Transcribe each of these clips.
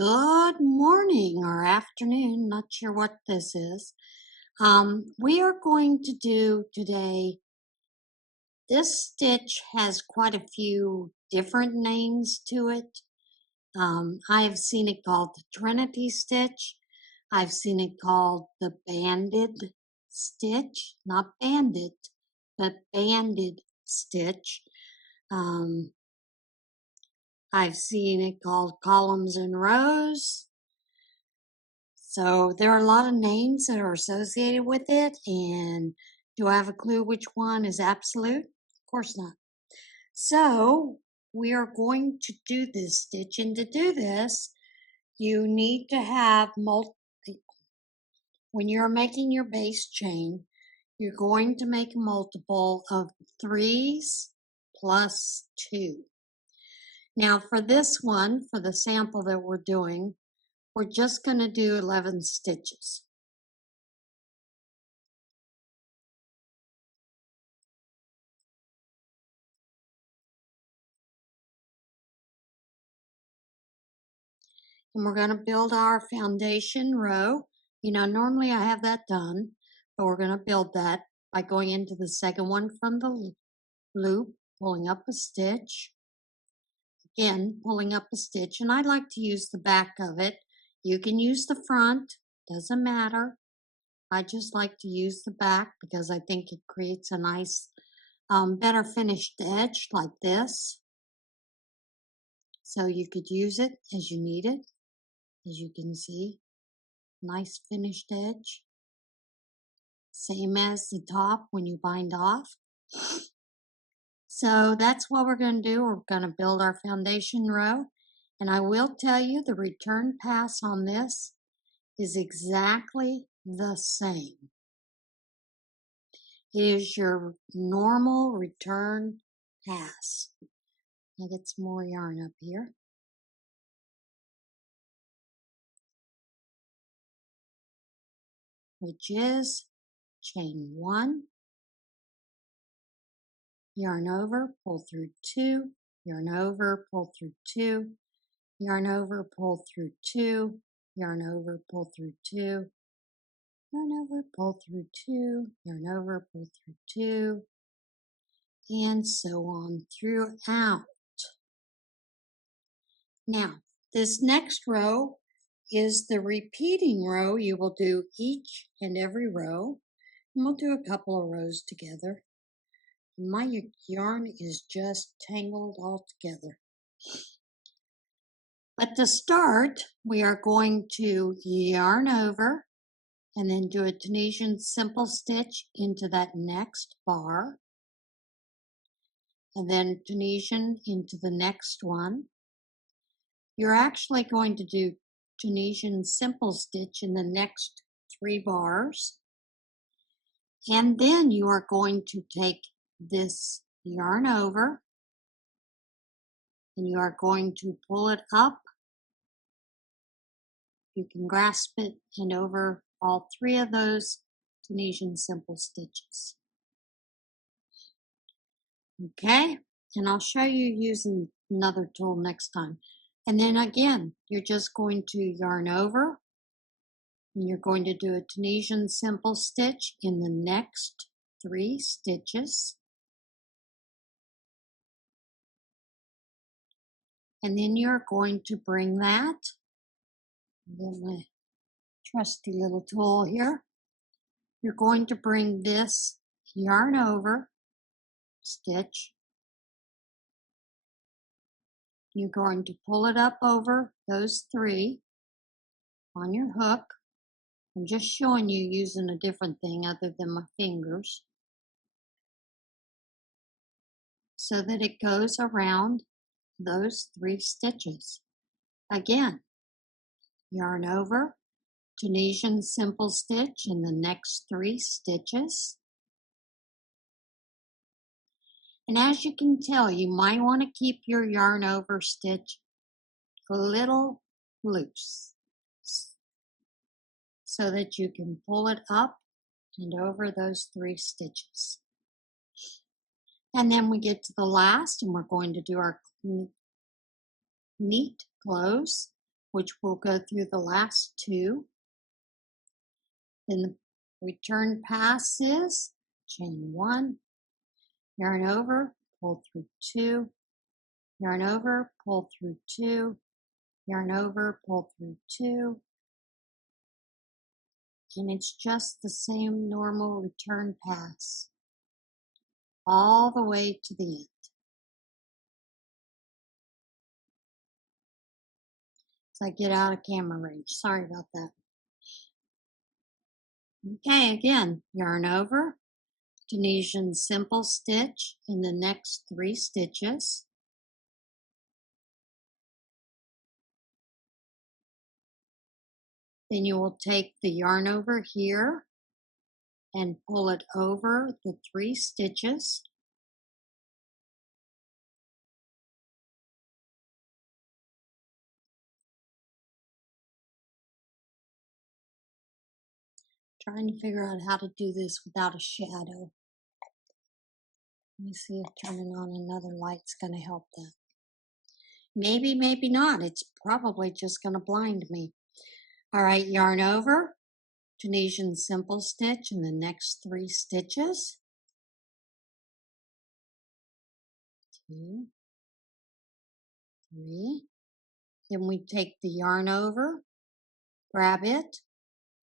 Good morning or afternoon, not sure what this is. We are going to do today, this stitch has quite a few different names to it. I have seen it called the Trinity stitch. I've seen it called the banded stitch, not banded, but banded stitch. Um, I've seen it called columns and rows. So there are a lot of names that are associated with it, and do I have a clue which one is absolute? Of course not. So we are going to do this stitch, and to do this, you need to have when you're making your base chain, you're going to make a multiple of 3s plus 2. Now for this one, for the sample that we're doing, we're just going to do 11 stitches. And we're going to build our foundation row. You know, normally I have that done, but we're going to build that by going into the second one from the loop, pulling up a stitch. Again, pulling up a stitch, and I like to use the back of it. You can use the front, doesn't matter. I just like to use the back because I think it creates a nice, better finished edge like this. So you could use it as you need it, as you can see. Nice finished edge. Same as the top when you bind off. So that's what we're going to do. We're going to build our foundation row. And I will tell you the return pass on this is exactly the same. It is your normal return pass. I'll get some more yarn up here. Which is chain 1, yarn over, pull through 2, yarn over, pull through 2, yarn over, pull through 2, yarn over, pull through 2, yarn over, pull through 2, yarn over, pull through 2, and so on throughout. Now, this next row is the repeating row. You will do each and every row, and we'll do a couple of rows together. My yarn is just tangled all together. But to start, we are going to yarn over and then do a Tunisian simple stitch into that next bar. And then Tunisian into the next one. You're actually going to do Tunisian simple stitch in the next 3 bars. And then you are going to take this yarn over and you are going to pull it up. You can grasp it and over all 3 of those Tunisian simple stitches. Okay, and I'll show you using another tool next time. And then again, you're just going to yarn over and you're going to do a Tunisian simple stitch in the next 3 stitches. And then you're going to bring that, get my trusty little tool here. You're going to bring this yarn over stitch. You're going to pull it up over those 3 on your hook. I'm just showing you using a different thing other than my fingers so that it goes around those 3 stitches. Again, yarn over, Tunisian simple stitch in the next 3 stitches. And as you can tell, you might want to keep your yarn over stitch a little loose so that you can pull it up and over those 3 stitches. And then we get to the last and we're going to do our neat close. which will go through the last two. Then the return pass is chain 1, yarn over, pull through 2, yarn over, pull through 2, yarn over, pull through 2, and it's just the same normal return pass all the way to the end. So I get out of camera range. Sorry about that. Okay, again, yarn over, Tunisian simple stitch in the next 3 stitches. Then you will take the yarn over here and pull it over the 3 stitches. Trying to figure out how to do this without a shadow. Let me see if turning on another light's going to help that. Maybe, maybe not. It's probably just going to blind me. All right, yarn over, Tunisian simple stitch in the next 3 stitches. 2, 3. Then we take the yarn over, grab it,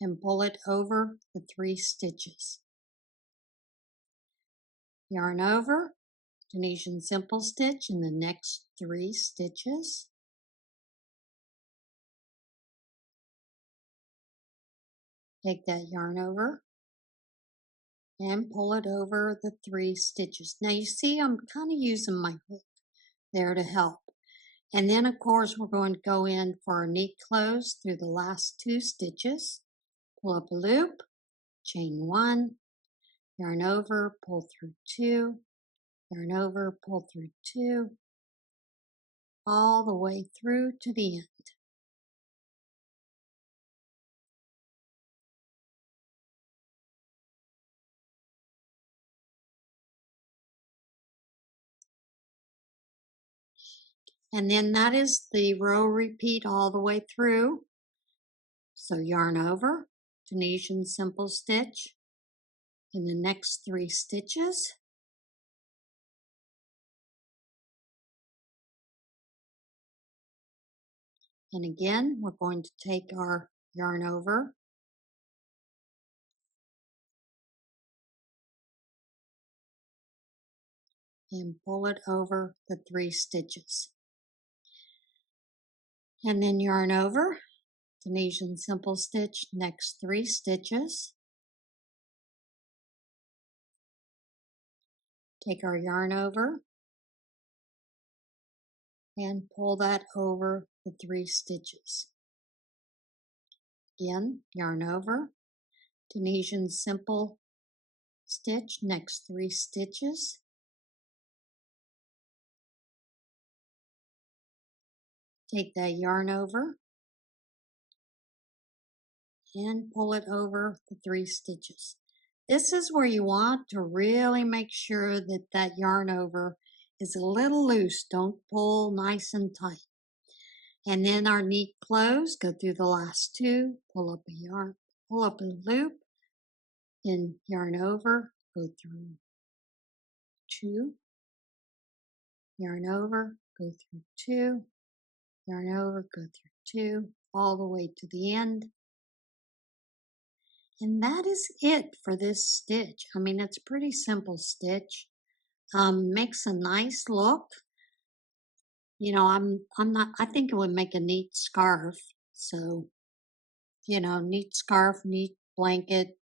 and pull it over the 3 stitches. Yarn over, Tunisian simple stitch in the next 3 stitches. Take that yarn over and pull it over the 3 stitches. Now you see I'm kind of using my hook there to help. And then of course we're going to go in for a neat close through the last 2 stitches. Pull up a loop, chain 1, yarn over, pull through 2, yarn over, pull through 2, all the way through to the end. And then that is the row repeat all the way through. So yarn over, Tunisian simple stitch in the next 3 stitches. And again, we're going to take our yarn over and pull it over the 3 stitches. And then yarn over, Tunisian simple stitch, next 3 stitches. Take our yarn over and pull that over the 3 stitches. Again, yarn over, Tunisian simple stitch, next 3 stitches. Take that yarn over and pull it over the 3 stitches. This is where you want to really make sure that that yarn over is a little loose. Don't pull nice and tight. And then our neat close, go through the last 2, pull up a loop, then yarn over, go through 2, yarn over, go through 2, yarn over, go through 2, all the way to the end. And that is it for this stitch. I mean, it's a pretty simple stitch. Makes a nice look. You know, I think it would make a neat scarf. So, you know, neat scarf, neat blanket,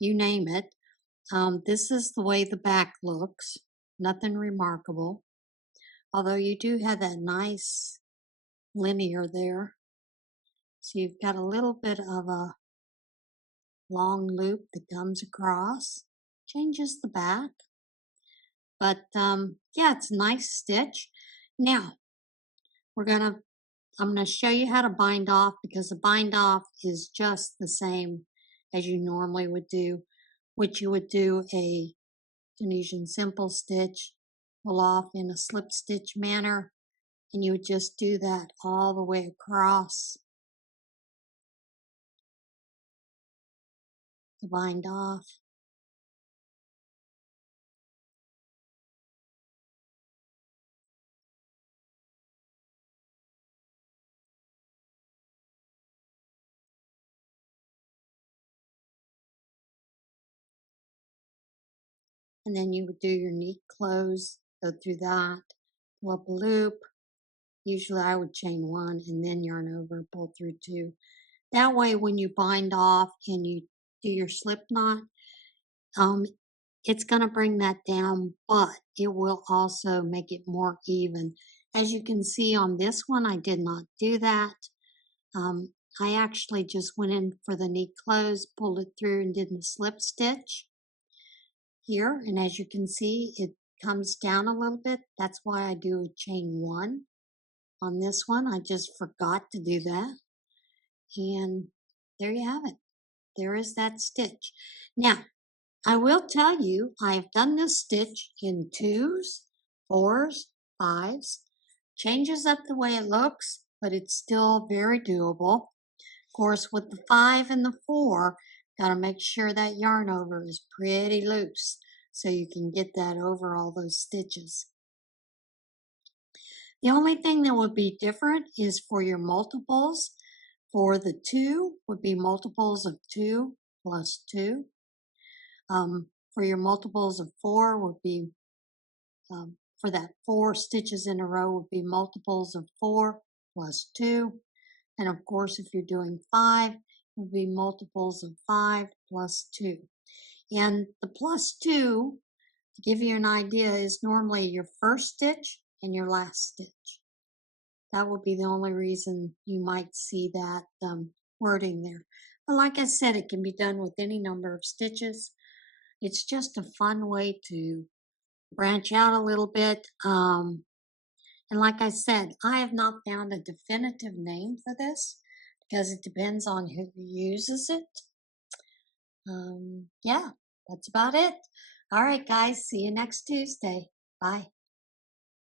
you name it. This is the way the back looks. Nothing remarkable. Although you do have that nice linear there. So you've got a little bit of a long loop that comes across. Changes the back. But yeah, it's a nice stitch. Now, I'm gonna show you how to bind off, because the bind off is just the same as you normally would do, which you would do a Tunisian simple stitch, pull off in a slip stitch manner, And you would just do that all the way across to bind off. And then you would do your neat close, go through that, pull up a loop. Usually I would chain one and then yarn over, pull through two. That way when you bind off and you do your slip knot, it's going to bring that down, but it will also make it more even. As you can see on this one, I did not do that. I actually just went in for the neat close, pulled it through and did the slip stitch here. And as you can see, it comes down a little bit. That's why I do a chain one on this one. I just forgot to do that. And there you have it. There is that stitch. Now, I will tell you, I've done this stitch in 2s, 4s, 5s. Changes up the way it looks, but it's still very doable. Of course, with the 5 and the 4, got to make sure that yarn over is pretty loose so you can get that over all those stitches. The only thing that would be different is for your multiples. For the 2 would be multiples of 2 plus 2. For your multiples of 4 would be, for that 4 stitches in a row would be multiples of 4 plus 2. And of course, if you're doing 5, it would be multiples of 5 plus 2. And the plus 2, to give you an idea, is normally your first stitch and your last stitch. That would be the only reason you might see that wording there. But like I said, it can be done with any number of stitches. It's just a fun way to branch out a little bit. And like I said, I have not found a definitive name for this because it depends on who uses it. Yeah, that's about it. All right, guys, see you next Tuesday. Bye.